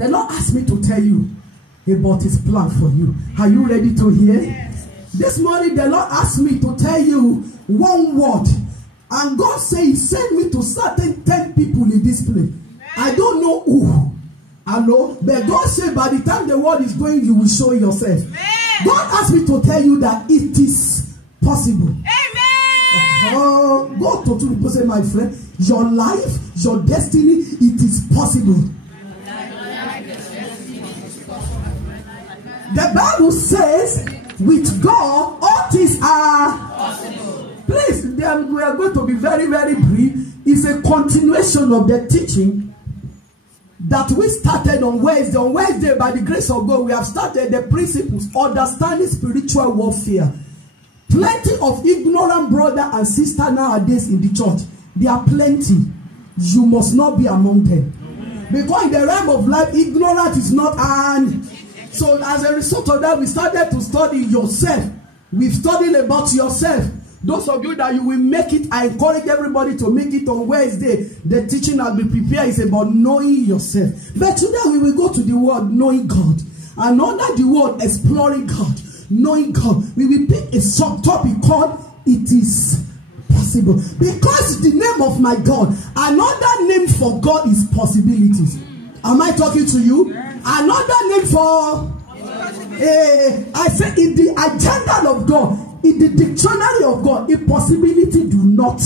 The Lord asked me to tell you about his plan for you. Are you ready to hear? Yes. This morning the Lord asked me to tell you one word. And God said he sent me to certain 10 people in this place. Amen. I don't know who. I know. But God said by the time the word is going, you will show yourself. Amen. God asked me to tell you that it is possible. Amen. Go to two people, say, my friend, your life, your destiny, it is possible. The Bible says, with God, all things are possible. Please, we are going to be very, very brief. It's a continuation of the teaching that we started on Wednesday. On Wednesday, by the grace of God, we have started the principles, understanding spiritual warfare. Plenty of ignorant brother and sister nowadays in the church. There are plenty. You must not be among them. Because in the realm of life, ignorance is not an... So as a result of that, we started to study yourself. We've studied about yourself. Those of you that you will make it, I encourage everybody to make it on Wednesday. The teaching I'll be prepared is about knowing yourself. But today we will go to the word knowing God. And under the word exploring God, knowing God, we will pick a subtopic called it is possible. Because the name of my God, another name for God is possibilities. Am I talking to you? Another name for I say in the agenda of God, in the dictionary of God, impossibility do not.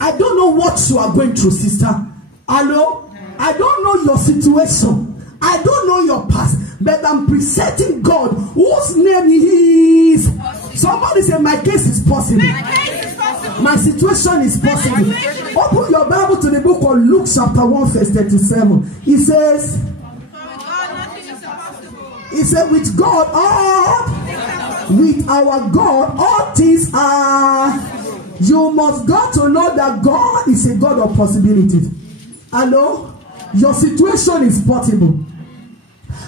I don't know what you are going through, sister. Hello? I don't know your situation. I don't know your past. But I'm presenting God whose name is. Somebody say, my case is possible. My situation is possible. Open your Bible to the book of Luke chapter 1 verse 37. He says, with God, with our God, all things are. You must got to know that God is a God of possibilities. Hello? Your situation is possible.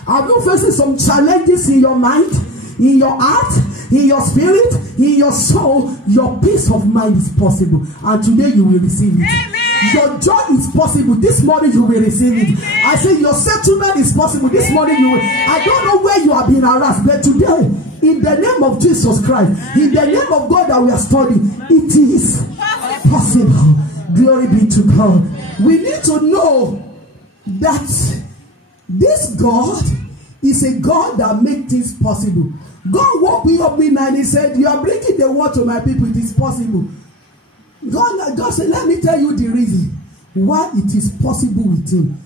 Are you facing some challenges in your mind, in your heart, in your spirit, in your soul? Your peace of mind is possible. And today you will receive it. Amen. Your joy is possible. This morning you will receive it. Amen. I say your settlement is possible. This morning you will. I don't know where you have been harassed, but today, in the name of Jesus Christ, in the name of God that we are studying, it is possible. Glory be to God. We need to know that this God is a God that makes things possible. God woke me up midnight and he said, you are bringing the word to my people. It is possible. God said, let me tell you the reason why it is possible with him.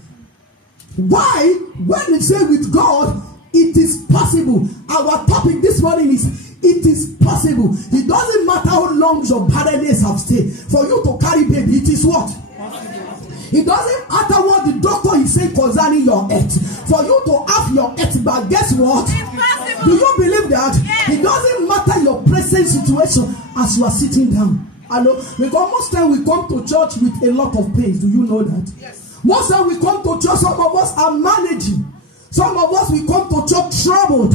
Why? When we say with God, it is possible. Our topic this morning is, it is possible. It doesn't matter how long your barrenness have stayed. For you to carry baby, it is what? It doesn't matter what the doctor is saying concerning your health. For you to have your health back, guess what? Do you believe that? Yes. It doesn't matter your present situation as you are sitting down. Hello? Because most time we come to church with a lot of pain. Do you know that? Yes. Most time we come to church, some of us are managing. Some of us we come to church troubled.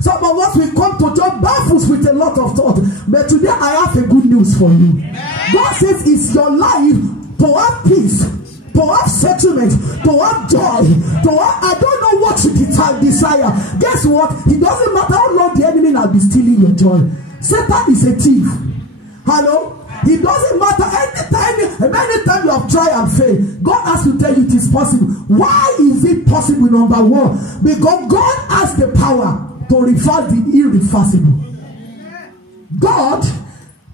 Some of us we come to church baffled with a lot of thought. But today I have a good news for you. Yes. God says it's your life to have peace, to have settlement, to have joy, to have, I don't know what you desire. Guess what? It doesn't matter how long the enemy has been stealing your joy. Satan is a thief. Hello? It doesn't matter anytime you have tried and failed. God has to tell you it is possible. Why is it possible? Number one, because God has the power to reverse the irreversible. God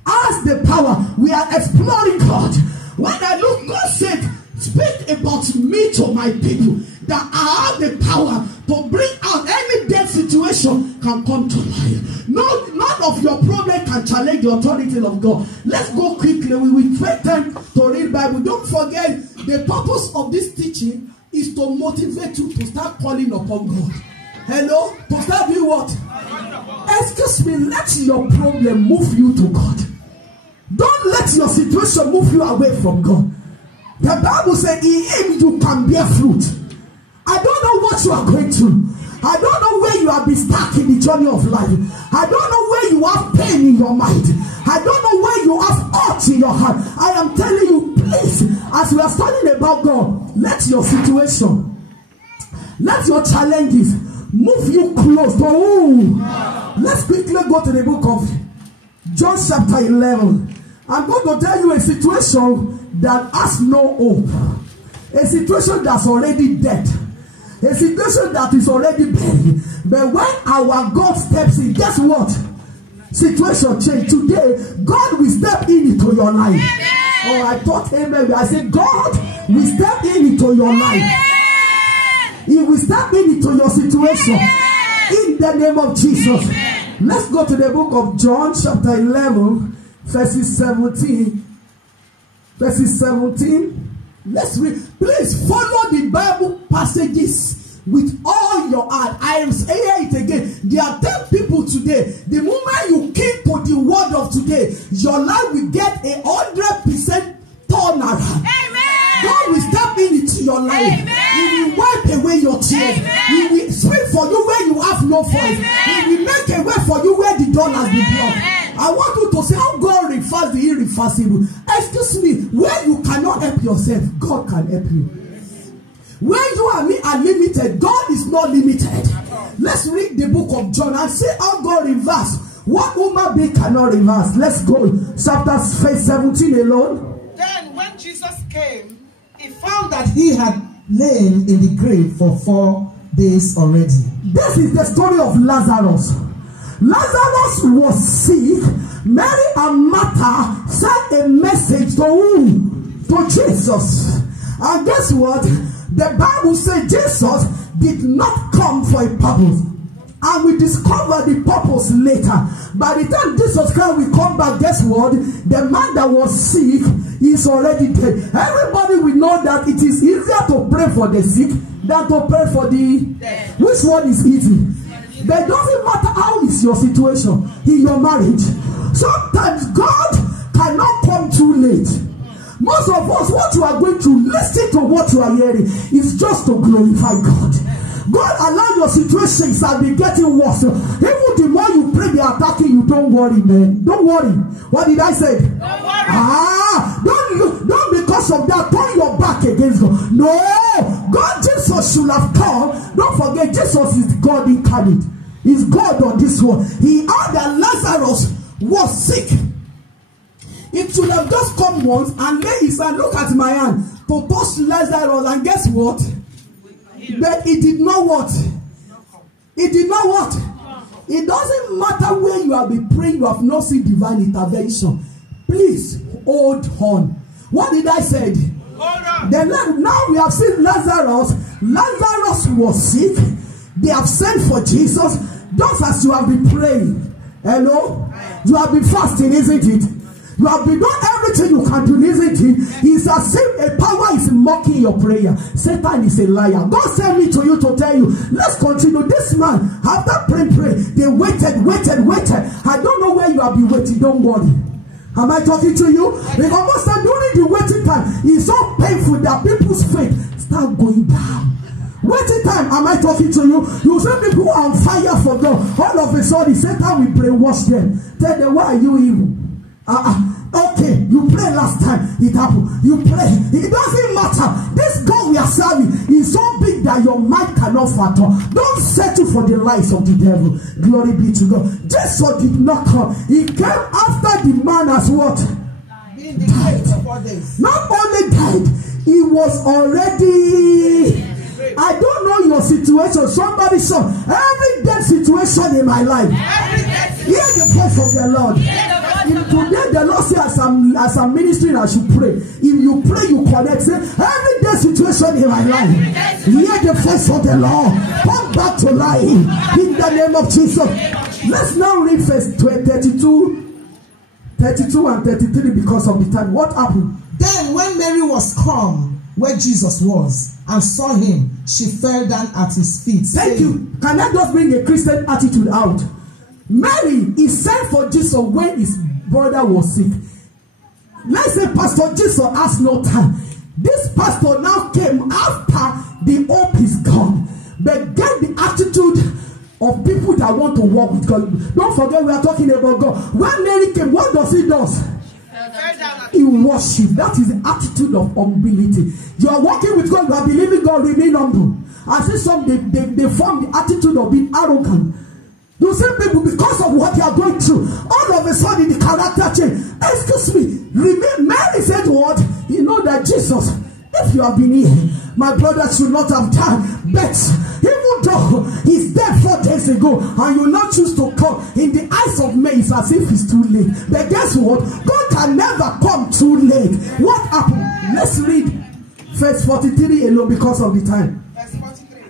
has the power. We are exploring God. When I look, God said, speak about me to my people, that I have the power to bring out any dead situation can come to life. No, none of your problem can challenge the authority of God. Let's go quickly. We will take time to read Bible. Don't forget, the purpose of this teaching is to motivate you to start calling upon God. Hello? To start doing what? Excuse me, let your problem move you to God. Don't let your situation move you away from God. The Bible says, in him you can bear fruit. I don't know what you are going through. I don't know where you have been stuck in the journey of life. I don't know where you have pain in your mind. I don't know where you have hurt in your heart. I am telling you, please, as we are studying about God, let your situation Let your challenges move you close to who? Let's quickly go to the book of John chapter 11. I'm going to tell you a situation that has no hope. A situation that's already dead. A situation that is already buried. But when our God steps in, guess what? Situation change. Today, God will step into your life. Amen. Oh, I thought amen. I said, God will step into your life. He will step into your situation. In the name of Jesus. Let's go to the book of John chapter 11, verses 17. Verses 17. Let's read. Please follow the Bible passages with all your heart. I say it again. There are 10 people today. The moment you keep to the word of today, your life will get 100% turnaround. God will step into your life. Amen. He will wipe away your tears. Amen. He will speak for you where you have no voice. Amen. He will make a way for you where the door has been blocked. I want you to say how God reverses the irreversible. Excuse me, where you cannot help yourself, God can help you. Where you and me are limited, God is not limited. Let's read the book of John and see how God reverses what human being cannot reverse. Let's go. Chapter 17 alone. Then when Jesus came, he found that he had lain in the grave for 4 days already. This is the story of Lazarus. Lazarus was sick. Mary and Martha sent a message to who? To Jesus. And guess what? The Bible says Jesus did not come for a purpose. And we discover the purpose later. By the time Jesus Christ will come back, guess what? The man that was sick is already dead. Everybody will know that it is easier to pray for the sick than to pray for the dead. Which one is easy? But it doesn't matter how is your situation in your marriage. Sometimes God cannot come too late. Most of us, what you are going to listen to, what you are hearing, is just to glorify God. God allow your situations and be getting worse. Even the more you pray, they are attacking you. Don't worry, man. Don't worry. What did I say? Don't worry. Don't because of that turn your back against God. No, God, Jesus should have come. Don't forget, Jesus is God incarnate. He's God on this one. He heard that Lazarus was sick. It should have just come once and lay his hand, look at my hand, to touch Lazarus, and guess what? But it did not what? It did not what? It doesn't matter where you have been praying, you have not seen divine intervention. Please hold on. What did I say? Then now we have seen Lazarus. Lazarus was sick. They have sent for Jesus. Just as you have been praying. Hello? You have been fasting, isn't it? You have been doing everything you can do, isn't it? It's as if a power is mocking your prayer. Satan is a liar. God sent me to you to tell you, let's continue. This man, after praying, they waited. I don't know where you have been waiting. Don't worry. Am I talking to you? Because most of during the waiting time, it's so painful that people's faith start going down. Waiting time, am I talking to you? You see people who are on fire for God. All of a sudden, Satan will brainwash them. Tell them, why are you evil? Okay, you pray last time, it happened. You pray, it doesn't matter. This God we are serving is so big that your mind cannot fathom. Don't settle for the lies of the devil. Glory be to God. Jesus did not come. He came after the man as what? Died. Not only died, he was already. I don't know your situation. Somebody saw every dead situation in my life. Hear the voice of the Lord. Today the Lord says as I'm ministering, I should pray. If you pray, you connect. Say, every day situation in my life, hear the voice of the Lord. Come back to life in the name of Jesus. Let's now read verse 32 and 33 because of the time. What happened? Then when Mary was come where Jesus was and saw him, she fell down at his feet. Thank you. Can I just bring a Christian attitude out? Mary is sent for Jesus when his brother was sick. Let's say Pastor Jesus has no time. This pastor now came after the hope is gone. But get the attitude of people that want to walk with God. Don't forget we are talking about God. When Mary came, what does he do? He worship. That is the attitude of humility. You are walking with God, you are believing God, remain humble. I see some, they form the attitude of being arrogant. You see people, because of what they are going through, all of a sudden the character change. Excuse me, Mary said what? You know that Jesus, if you have been here, my brother should not have died. But even though he's dead 4 days ago, and you not choose to come, in the eyes of men, it's as if it's too late. But guess what? God can never come too late. What happened? Let's read verse 43 alone because of the time. Verse 43.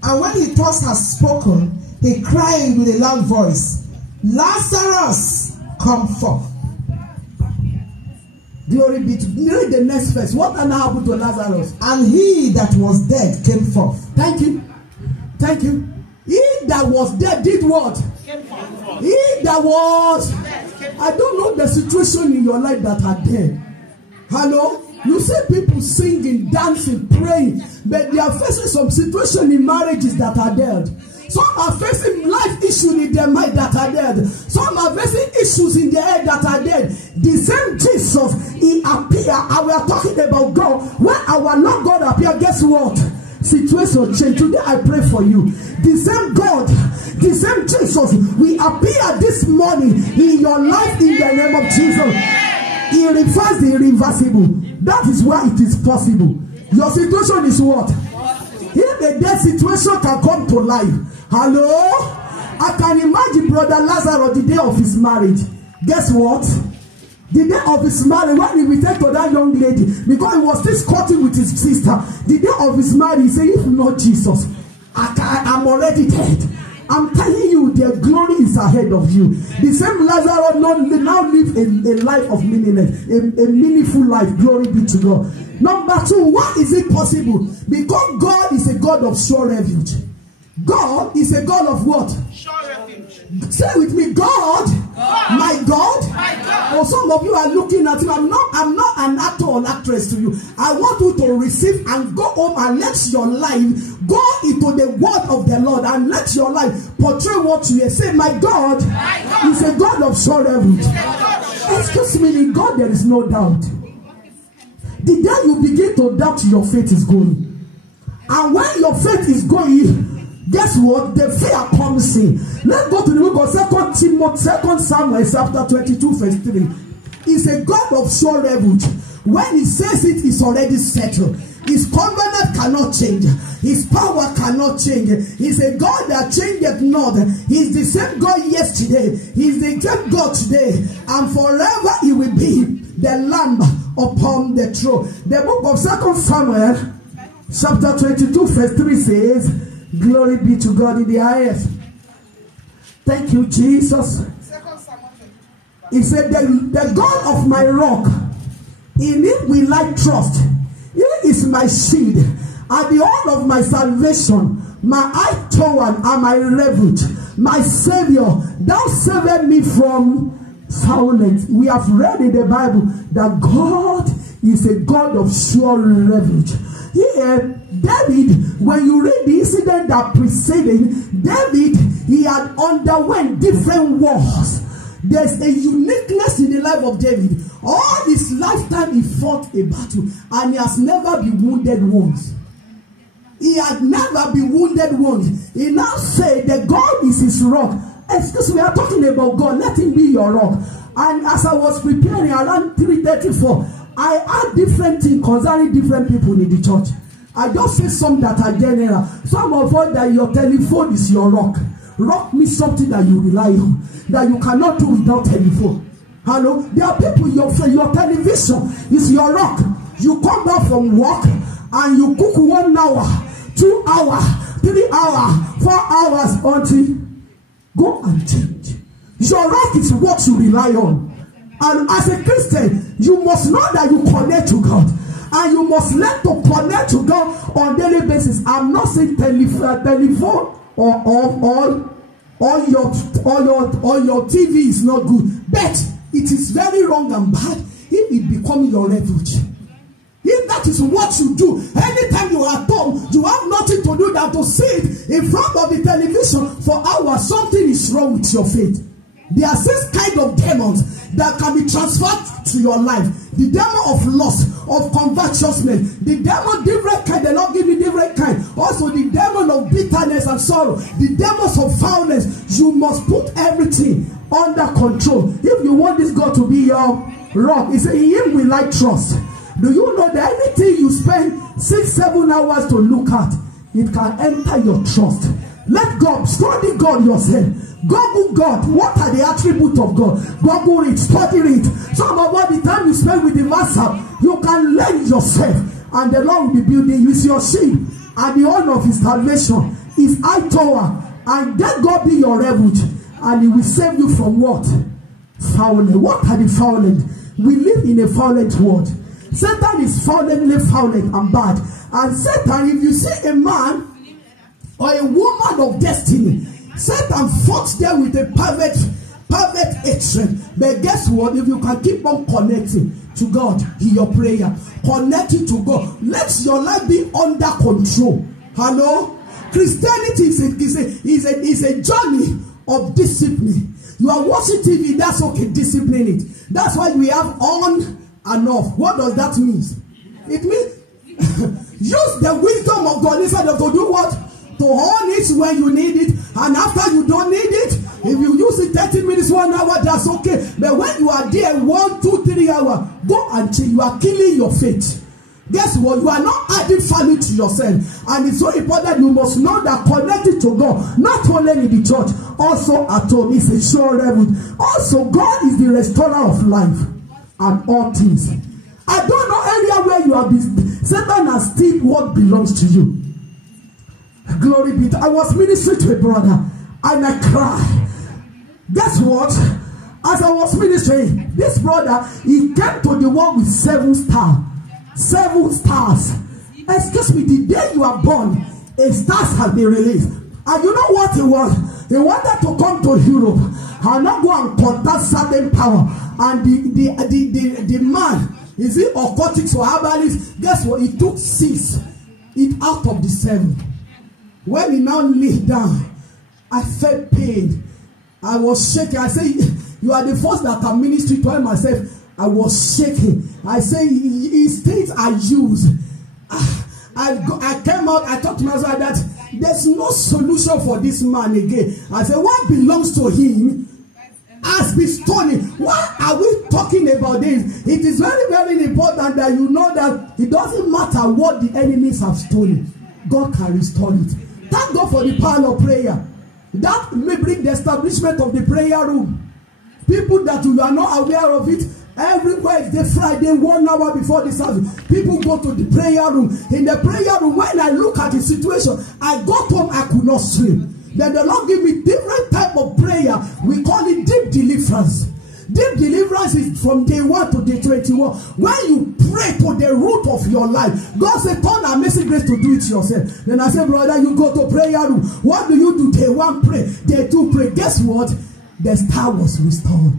And when he thus has spoken, he cried with a loud voice, Lazarus, come forth. Glory be to God. Read the next verse. What happened to Lazarus? And he that was dead came forth. Thank you. Thank you. He that was dead did what? Came forth. He that was. I don't know the situation in your life that are dead. Hello? You see people singing, dancing, praying, but they are facing some situation in marriages that are dead. Some are facing life issues in their mind that are dead. Some are facing issues in their head that are dead. The same Jesus, he appeared, and we are talking about God. When our Lord God appeared, guess what? Situation change. Today I pray for you. The same God, the same Jesus, we appear this morning in your life in the name of Jesus. He reverses the irreversible. That is why it is possible. Your situation is what? If a dead situation can come to life. Hello? I can imagine Brother Lazarus the day of his marriage. Guess what? The day of his marriage, when he returned to that young lady, because he was still courting with his sister, the day of his marriage, he said, if not Jesus, I'm already dead. I'm telling you, their glory is ahead of you. The same Lazarus now live a life of meaningless, a meaningful life. Glory be to God. Number 2, why is it possible? Because God is a God of sure refuge. God is a God of what? Sure refuge. Say with me, God. My God. My God. Or some of you are looking at him. I'm not an actor or actress to you. I want you to receive and go home and let your life go into the word of the Lord and let your life portray what you hear. Say, my God, is a God of sure refuge. Excuse me, in God there is no doubt. The day you begin to doubt, your faith is going. And when your faith is going, guess what? The fear comes in. Let's go to the book of 2 Samuel chapter 22 verse 3. He's a God of sure refuge. When he says it, it's already settled. His covenant cannot change. His power cannot change. He's a God that changeth not. He's the same God yesterday. He's the same God today. And forever he will be the Lamb upon the throne. The book of 2 Samuel chapter 22 verse 3 says, glory be to God in the highest. Thank you, Jesus. He said, the God of my rock, in him will I trust. He is my shield and the horn of my salvation, my high tower and my refuge, my Savior. Thou savest me from violence. We have read in the Bible that God is a God of sure refuge. Here, David, when you read the incident that preceded David, he had underwent different wars. There's a uniqueness in the life of David. All his lifetime he fought a battle and he has never been wounded once. He had never been wounded once. He now said that God is his rock. Excuse me, we are talking about God. Let him be your rock. And as I was preparing around 3:34, I had different things concerning different people in the church. I just say some that are general. Some of us that your telephone is your rock. Rock means something that you rely on, that you cannot do without telephone. Hello? There are people, your television is your rock. You come back from work and you cook 1 hour, 2 hours, 3 hours, 4 hours until go and change. Your rock is what you rely on. And as a Christian, you must know that you connect to God. And you must learn to connect to God on a daily basis. I'm not saying telephone or your TV is not good. But it is very wrong and bad if it becomes your refuge. If that is what you do, anytime you are at home, you have nothing to do than to sit in front of the television for hours. Something is wrong with your faith. There are 6 kinds of demons that can be transferred to your life. The demon of lust, of covetousness, the demon different kind, the Lord give you different kind. Also the demon of bitterness and sorrow, the demons of foulness. You must put everything under control. If you want this God to be your rock, he said, in him will I trust. Do you know that anything you spend 6-7 hours to look at, it can enter your trust? Let God, study God yourself. Google God. What are the attributes of God? Google it, study it. Some of all the time you spend with the master, you can learn yourself. And the Lord will be building with your shield. And the honor of his salvation is high tower. And let God be your refuge. And he will save you from what? Fouling. What are the fouling? We live in a violent world. Satan is violently violent and bad. And Satan, if you see a man or a woman of destiny, Satan fought them with a perfect hatred. But guess what? If you can keep on connecting to God in your prayer, connecting to God, let your life be under control. Hello? Christianity is a journey of discipline. You are watching TV, that's okay, discipline it. That's why we have on and off. What does that mean? It means use the wisdom of God instead of to do what? To on it when you need it, and after you don't need it, if you use it 30 minutes, 1 hour, that's okay. But when you are there 1, 2, 3 hours, go until you are killing your faith. Guess what? You are not adding value to yourself. And it's so important you must know that connected to God, not only in the church, also at home, is a sure refuge. Also, God is the restorer of life and all things. I don't know area where you are. Satan has steal what belongs to you. Glory be to. I was ministering to a brother and I cried. Guess what? As I was ministering, this brother, he came to the world with 7 stars. 7 stars. Excuse me, the day you are born, a stars has been released. And you know what it was? He wanted to come to Europe and not go and contact certain power. And the man, is it occultics or herbalist? Guess what? He took 6 out of the 7. When he now lay down, I felt pain. I was shaking. I say, you are the first that can ministry to myself. I was shaking. I say, his things are used. I came out, I talked to myself that there's no solution for this man again. I said, what belongs to him has been stolen. Why are we talking about this? It is very, very important that you know that it doesn't matter what the enemies have stolen. God can restore it. Thank God for the power of prayer. That may bring the establishment of the prayer room. People that you are not aware of it, every Wednesday, Friday, 1 hour before the service, people go to the prayer room. In the prayer room, when I look at the situation, I got home, I could not sleep. Then the Lord give me different type of prayer. We call it deep deliverance. Deep deliverance is from day 1 to day 21. When you pray to the root of your life, God said, turn amazing grace to do it yourself. Then I said, brother, you go to prayer room. What do you do? Day 1 pray, day 2 pray. Guess what? The star was restored.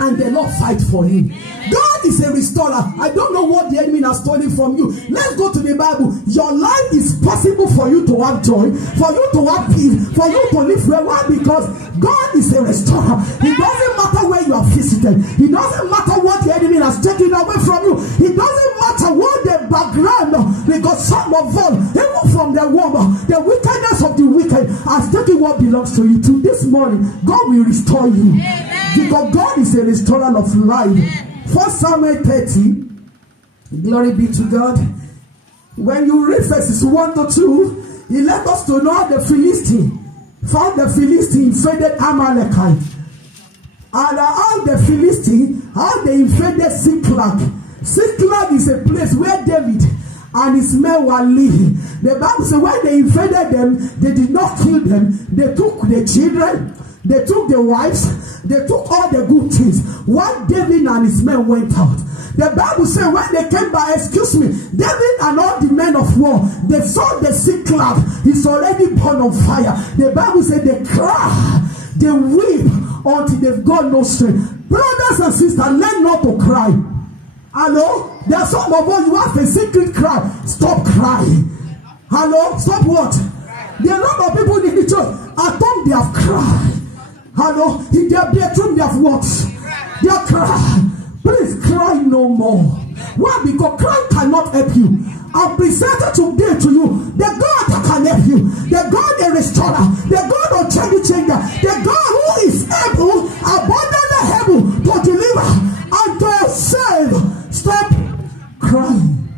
And the Lord fight for him. God is a restorer. I don't know what the enemy has stolen from you. Let's go to the Bible. Your life is possible for you to have joy, for you to have peace, for you to live well. Why? Because God is a restorer. It doesn't matter where you are visited. It doesn't matter what the enemy has taken away from you. It doesn't matter what the background, because some of them, even from the womb, the wickedness of the wicked has taken what belongs to you. To this morning, God will restore you. Because God is a restorer of life. 1 Samuel 30, glory be to God. When you read verses 1 to 2, he let us to know the Philistine found the Philistine invaded Amalekite. And how the Philistine, how they invaded Ziklag. Ziklag is a place where David and his men were living. The Bible says when they invaded them, they did not kill them. They took the children, they took the wives, they took all the good things. While David and his men went out. The Bible says when they came by, David and all the men of war, they saw the Ziklag. It's already burned on fire. The Bible says they cry, they weep until they've got no strength. Brothers and sisters, learn not to cry. Hello? There are some of us, you have a secret cry. Stop crying. Hello? Stop what? There are a lot of people in the church. At home they have cried. Hello, in their bedroom they have what? They are crying. Please cry no more. Why? Because crying cannot help you. I'm presented today to you the God that can help you, the God a restorer, the God of change changer, the God who is able, abundantly able to deliver and to save. Stop crying.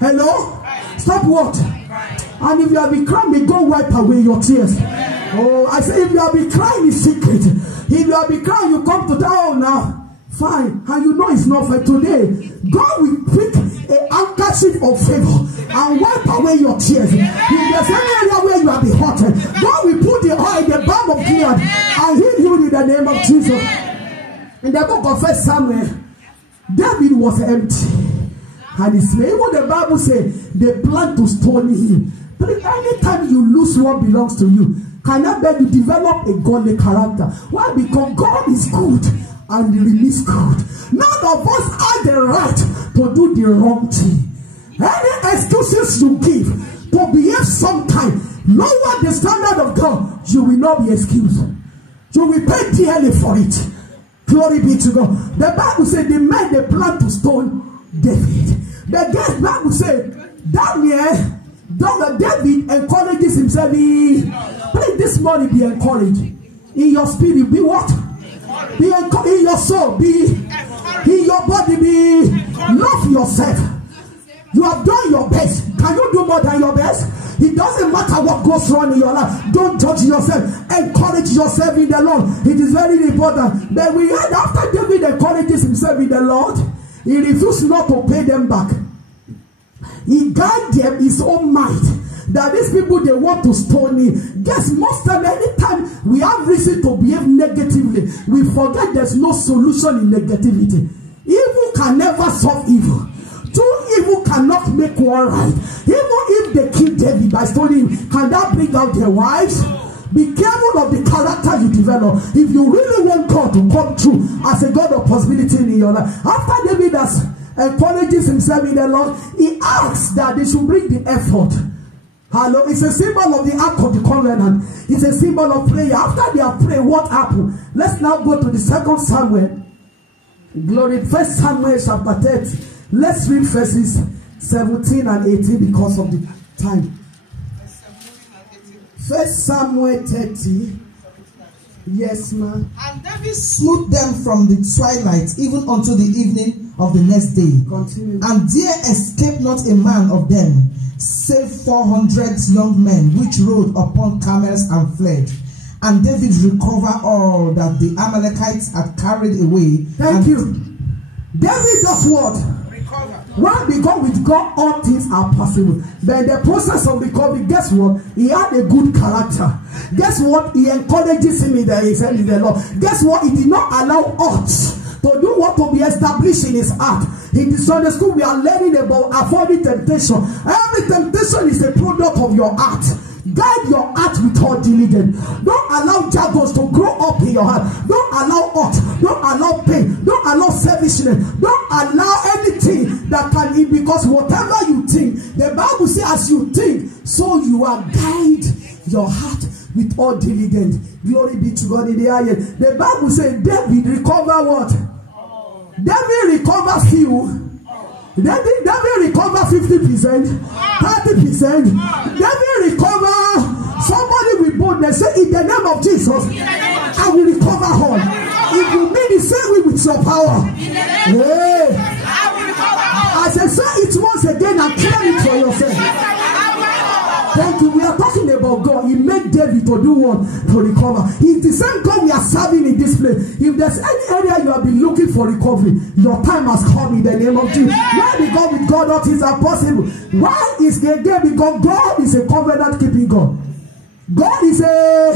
Hello? Stop what? And if you have been crying, may God wipe away your tears. Oh, I say if you have been crying in secret, if you have been crying, you come to that. Oh, now fine, and you know it's not for today. God will pick a handkerchief of favor and wipe away your tears. If there's any area where you have been hurted, God will put the oil, the balm of Gilead, and heal you in the name of Jesus. In the book of 1 Samuel, David was empty, and his even the Bible says they planned to stone him. But anytime you lose what belongs to you, can I beg you develop a godly character? Why? Because God is good and the release good. None of us have the right to do the wrong thing. Any excuses you give to behave sometime lower the standard of God, you will not be excused. You will pay dearly for it. Glory be to God. The Bible said the men they planned to stone David. The Bible said Daniel, David encourages himself. Please this morning be encouraged. In your spirit, be what? Be in your soul, be in your body, be love yourself. You have done your best. Can you do more than your best? It doesn't matter what goes wrong in your life. Don't judge yourself. Encourage yourself in the Lord. It is very important. Then we heard after David encourages himself in the Lord, he refused not to pay them back. He guided them his own might. That these people, they want to stone me. Guess most time, anytime we have reason to behave negatively, we forget there's no solution in negativity. Evil can never solve evil. Two evil cannot make one right. Even if they kill David by stoning him, can that bring out their wives? Be careful of the character you develop. If you really want God to come true as a God of possibility in your life. After David has encourages himself in the Lord, he asks that they should bring the effort. Hello, it's a symbol of the Ark of the Covenant. It's a symbol of prayer. After they have prayed, what happened? Let's now go to the 2 Samuel. Glory, 1 Samuel chapter 30. Let's read verses 17 and 18 because of the time. 1 Samuel 30. Yes, ma'am. And David smote them from the twilight even unto the evening of the next day. Continue. And there escaped not a man of them, save 400 young men, which rode upon camels and fled. And David recovered all that the Amalekites had carried away. Thank you. David does what? Recover. Why? Because with God all things are possible. But in the process of recovery, guess what? He had a good character. Guess what? He encourages him in the Lord. Guess what? He did not allow us to do what to be established in his heart. In the Sunday school, we are learning about avoiding temptation. Every temptation is a product of your heart. Guide your heart with all diligence. Don't allow jargons to grow up in your heart. Don't allow hurt. Don't allow pain. Don't allow selfishness. Don't allow anything that can be, because whatever you think, the Bible says, as you think, so you are. Guide your heart with all diligence. Glory be to God in the highest. The Bible says David recovered what? David recovered few. David recover 50%, 30%. David recover. Somebody with boldness say, in the name of Jesus, I will recover all. If you mean the same way with your power, hey, I say it once again and claim it for yourself. Thank you. We are talking about God. He made David to do what? To recover. He's the same God we are serving in this place. If there's any area you have been looking for recovery, your time has come in the name of Jesus. Why? Because with God all things are possible. Why is the again? Because God is a covenant keeping God. God is a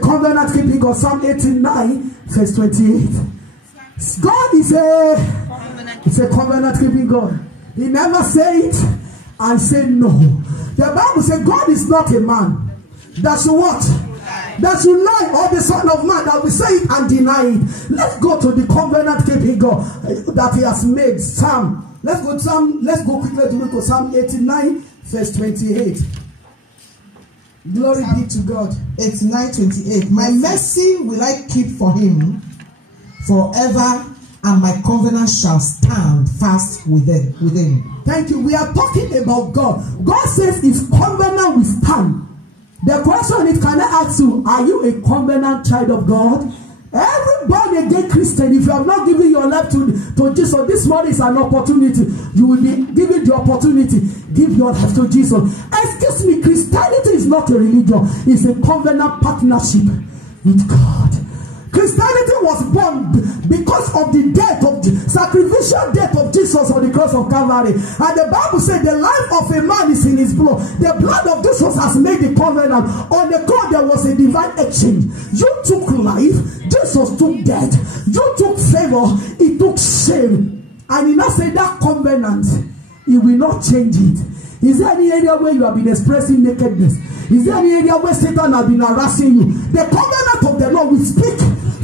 covenant keeping God. Psalm 89 verse 28. God is a covenant keeping God. He never say it and say no. The Bible says God is not a man that should what? That should lie, or the Son of Man that will say it and deny it. Let's go to the covenant keeping God that he has made. Psalm. Let's go quickly to Psalm 89 verse 28. Glory be to God. 89:28. My mercy will I keep for him forever, and my covenant shall stand fast within. Thank you. We are talking about God. God says his covenant will stand. The question is, can I ask you, are you a covenant child of God? Every born again Christian, if you have not given your life to Jesus, this morning is an opportunity. You will be given the opportunity. Give your life to Jesus. Excuse me, Christianity is not a religion. It's a covenant partnership with God. Christianity was born because of the death of the sacrificial death of Jesus on the cross of Calvary. And the Bible said the life of a man is in his blood. The blood of Jesus has made the covenant. On the cross there was a divine exchange. You took life, Jesus took death. You took favor, he took shame. And he now said that covenant, he will not change it. Is there any area where you have been expressing nakedness? Is there any area where Satan has been harassing you? The covenant of the Lord will speak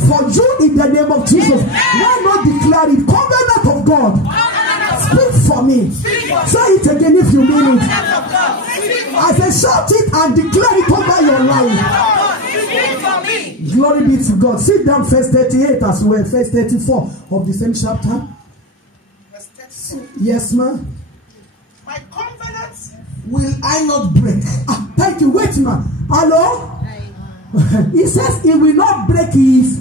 for you in the name of Jesus. Why not declare it? Covenant of God, speak for me. Say it again if you mean it. I say shout it and declare it over your life. Glory be to God. Sit down, verse 38 as well, verse 34 of the same chapter. Verse 34. Yes, ma'am. My covenant will I not break. Thank you. Wait, ma'am. Hello? He says he will not break his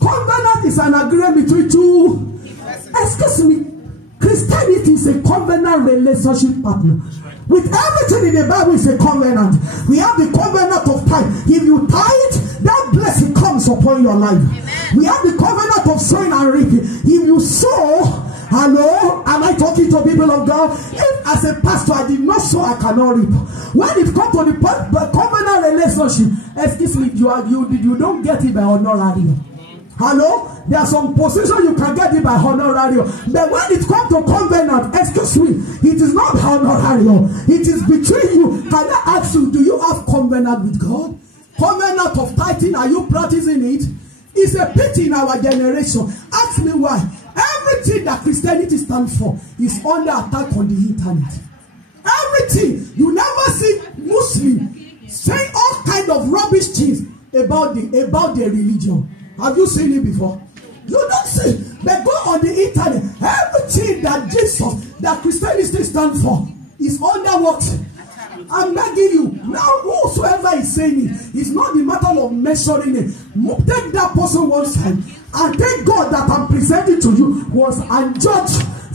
covenant. Is an agreement between two. Excuse me. Christianity is a covenant relationship partner. With everything in the Bible is a covenant. We have the covenant of tithe. If you tithe, that blessing comes upon your life. We have the covenant of sowing and reaping. If you sow, hello, am I talking to people of God? If as a pastor I did not sow, I cannot reap. When it comes to the covenant relationship, excuse me, you don't get it by honorarium. Hello? There are some positions you can get it by honorarium. But when it comes to covenant, excuse me, it is not honorarium. It is between you. Can I ask you, do you have covenant with God? Covenant of tithing, are you practicing it? It's a pity in our generation. Ask me why. Everything that Christianity stands for is under attack on the internet. Everything. You never see Muslim saying all kind of rubbish things about the religion. Have you seen it before? You don't see. But go on the internet. Everything that Jesus, that Christianity stands for is under what? I'm begging you. Now, whosoever is saying it, it's not the matter of measuring it. Take that person one side and take God that I'm presenting to you once and judge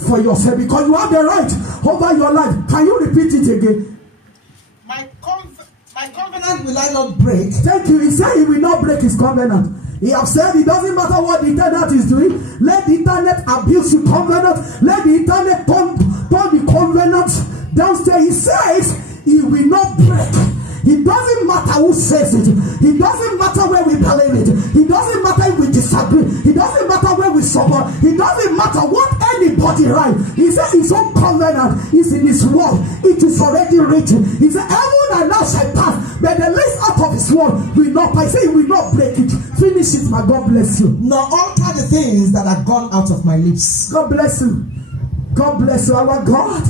for yourself, because you have the right over your life. Can you repeat it again? My covenant will I not break. Thank you. He said he will not break his covenant. He has said it doesn't matter what the internet is doing. Let the internet abuse your covenant. Let the internet turn the covenant downstairs. He says he will not break. It doesn't matter who says it. It doesn't matter where we believe it. It doesn't matter if we disagree. It doesn't matter where we support. It doesn't matter what anybody writes. He said his own covenant is in his word. It is already written. He said heaven and earth shall pass, but the least out of his word will not pass. He said he will not break it. Finish it, my God bless you. Nor alter the things that are gone out of my lips. God bless you. God bless you. Our God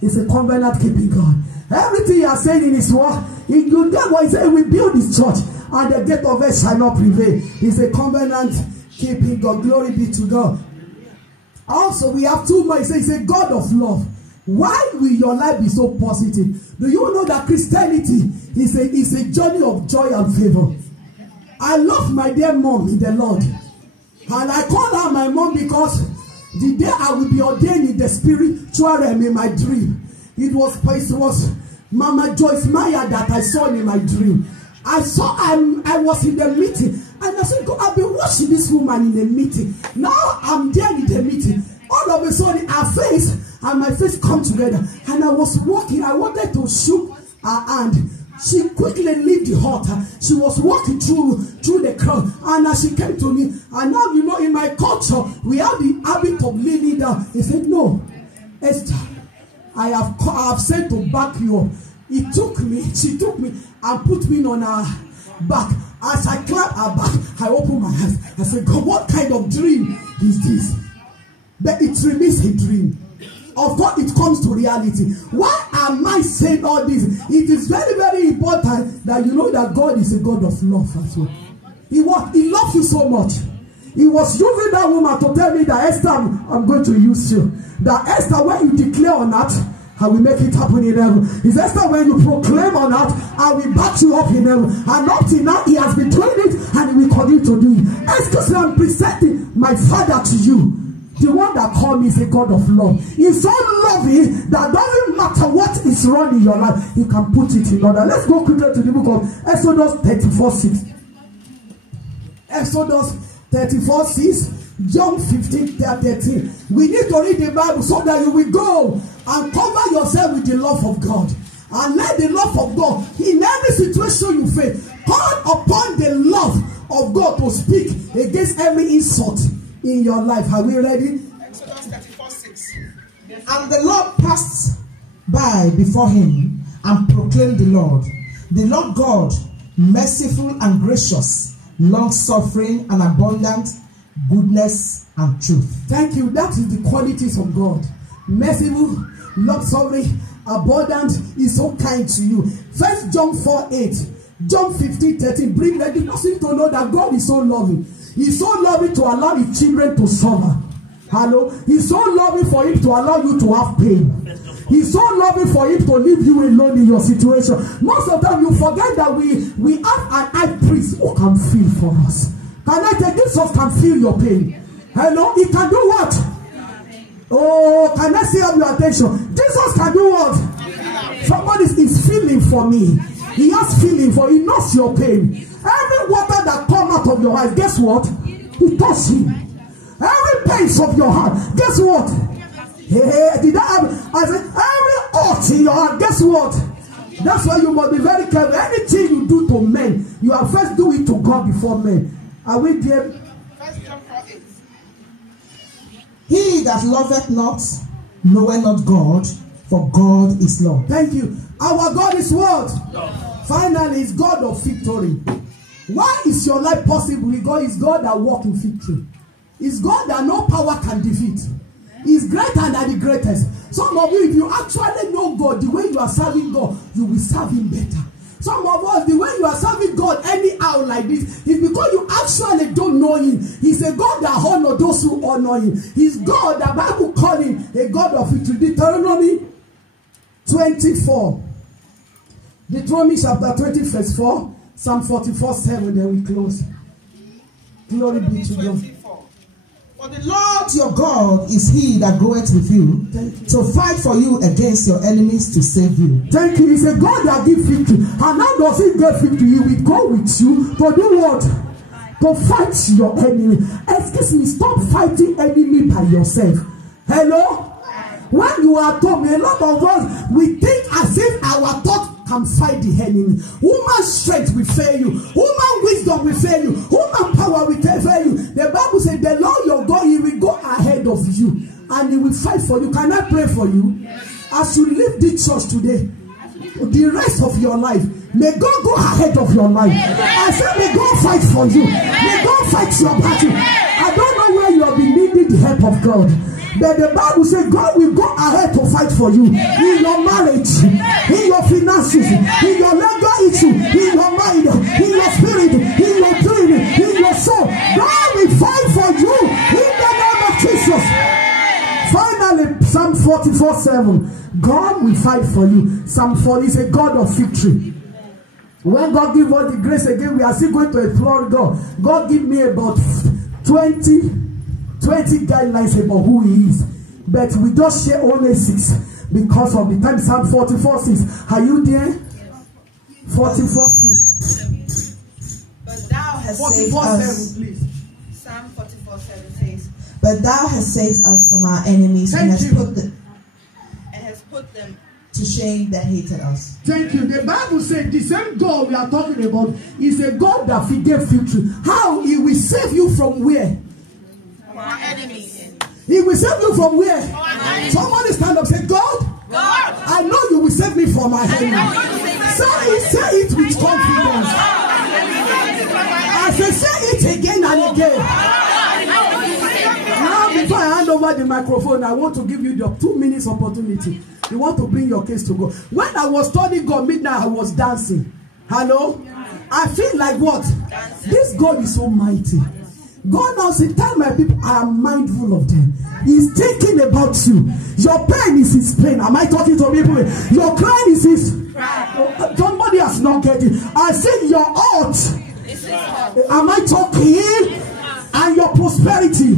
is a covenant keeping God. Everything you are saying in his word, you get what he said, we build his church and the gate of it shall not prevail. He's a covenant keeping God. Glory be to God. Also, we have two more. He says he's a God of love. Why will your life be so positive? Do you know that Christianity is a journey of joy and favor? I love my dear mom in the Lord. And I call her my mom because the day I will be ordained in the spiritual realm in my dream, it was Mama Joyce Meyer that I saw in my dream. I was in the meeting and I said, God, I've been watching this woman in the meeting. Now I'm there in the meeting. All of a sudden her face and my face come together. And I was walking. I wanted to shoot her hand. She quickly left the altar. She was walking through the crowd. And as she came to me, and now you know in my culture, we have the habit of kneeling down. He said, no, Esther, I have said to back you up. She took me and put me on her back. As I clapped her back, I opened my eyes. I said, God, what kind of dream is this? But it remains a dream. Of course, it comes to reality. Why am I saying all this? It is very, very important that you know that God is a God of love as well. He loves you so much. He was using that woman to tell me that Esther, I'm going to use you. That Esther, when you declare on that, I will make it happen in heaven. Is Esther, when you proclaim on that, I will back you up in heaven. And up till now, he has been doing it, and he will continue to do it. Excuse me, I'm presenting my Father to you. The one that called me is a God of love. He's so loving that doesn't matter what is wrong in your life, he can put it in order. Let's go quickly to the book of Exodus 34:6. Exodus 34:6, John 15:13. We need to read the Bible so that you will go and cover yourself with the love of God. And let the love of God, in every situation you face, call upon the love of God to speak against every insult in your life. Are we ready? Exodus 34:6. And the Lord passed by before him and proclaimed the Lord God, merciful and gracious, long-suffering and abundant, goodness and truth. Thank you. That is the qualities of God. Merciful, long-suffering, abundant, is so kind to you. 1 John 4:8, John 15:13. Bring ready person to know that God is so loving. He's so loving to allow his children to suffer. Hello? He's so loving for him to allow you to have pain. He's so loving for him to leave you alone in your situation. Most of the time you forget that we have an high priest who can feel for us. Can I tell you, Jesus can feel your pain? Hello? He can do what? Oh, can I see your attention? Jesus can do what? Somebody is feeling for me. He has feeling for you. He knows your pain. Every water that comes out of your eyes, guess what? He touched him. Every pain of your heart, guess what? Hey, did I said, every hurt in your heart, guess what? That's why you must be very careful. Anything you do to men, you have first do it to God before men. Are we there? 1 John 4:8. He that loveth not knoweth not God, for God is love. Thank you. Our God is what? Finally, is God of victory. Why is your life possible? Because it's God that walks in victory. It's God that no power can defeat. He's greater than the greatest. Some of you, if you actually know God, the way you are serving God, you will serve him better. Some of us, the way you are serving God anyhow like this, is because you actually don't know him. He's a God that honors those who honor him. He's God, the Bible calls him a God of victory. Deuteronomy 24. Deuteronomy chapter 20 verse 4. Psalm 44:7. Then we close. Glory be to God. For the Lord your God is he that goeth with you to fight for you against your enemies to save you. Thank you. He's a God that gives victory. And how does he get victory? He will go with you to do what? To fight your enemy. Excuse me, stop fighting enemy by yourself. Hello? When you are told, a lot of us, we think as if our thought can fight the enemy. Human strength will fail you. Human wisdom will fail you. Human power will fail you. The Bible says the Lord your God, he will go ahead of you and he will fight for you. Can I pray for you? As you leave this church today, the rest of your life, may God go ahead of your life. I said may God fight for you. May God fight your battle. I don't know where you have been needing the help of God. But the Bible says God will go ahead to fight for you in your marriage, in your finances, in your legal issue, in your mind, in your spirit, in your dream, in your soul. God will fight for you in the name of Jesus. Finally, Psalm 44:7. God will fight for you. Psalm 40 is a God of victory. When God gives us the grace again, we are still going to explore God. God give me about 20 guidelines about who he is, but we just share only 6 because of the time. Psalm 44:6. Are you there? 44:6. But thou hast 44:7, please. Psalm 44:7 says, but thou hast saved us from our enemies and hast put them to shame that hated us. Thank you. The Bible says the same God we are talking about is a God that gave victory. How? He will save you from where? Our enemies. He will save you from where? Somebody stand up and say, God, I know you will save me from my enemy. Say it with confidence. I say it again and again. Now before I hand over the microphone, I want to give you the 2 minutes opportunity. You want to bring your case to God. When I was studying God midnight, I was dancing. Hello? I feel like what? This God is so mighty. God now says, tell my people, I am mindful of them. He's thinking about you. Your pain is his pain. Am I talking to people? Your cry is his cry. Somebody has not get it. I said your heart. Am I talking? And your prosperity.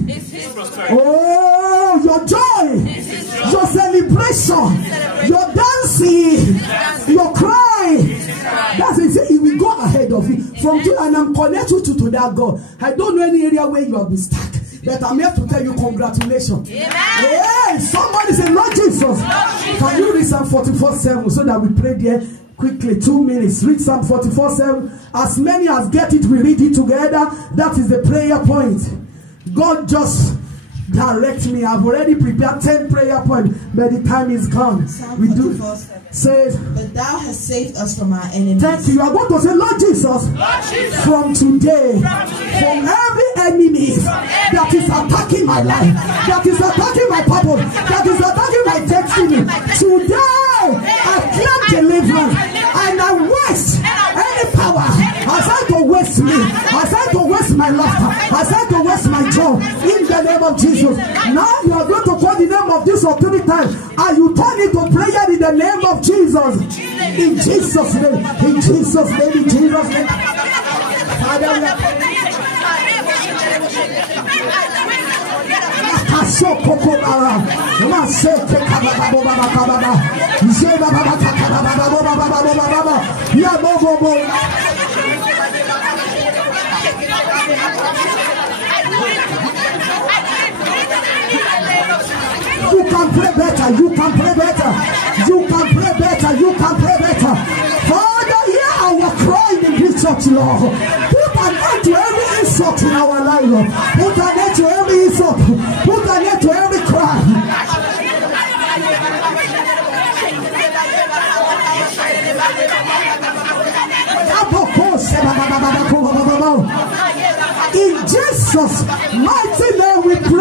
Oh, your joy. Your celebration. Your dancing. Your cry. That's it. He will go ahead of you. From you, and I'm connected to that God. I don't know any area where you have been stuck. But I'm here to tell you congratulations. Hey, somebody say, Lord Jesus. Can you read Psalm 44:7 so that we pray there quickly? 2 minutes. Read Psalm 44:7. As many as get it, we read it together. That is the prayer point. God just direct me. I've already prepared 10 prayer points, but the time is gone. We do. Says, but thou hast saved us from our enemies. Thank you. You are going to say, Lord Jesus, from today, from every enemy that is attacking my life, that is attacking my purpose, that is attacking my destiny, today I claim deliverance and I waste any power. I said to waste me. I said to waste my laughter. I said to waste my joy in the name of Jesus. Now you are going to call the name of this 3 times and you turn it to prayer in the name of Jesus. In Jesus' name. In Jesus' name. In Jesus' name. Father, we you can pray better. You can pray better. You can pray better. You can pray better. Father, hear our cry in this church, Lord. Put an end to every insult in our life, Lord. Put an end to every insult. Put an end to every cry. In Jesus' mighty name we pray.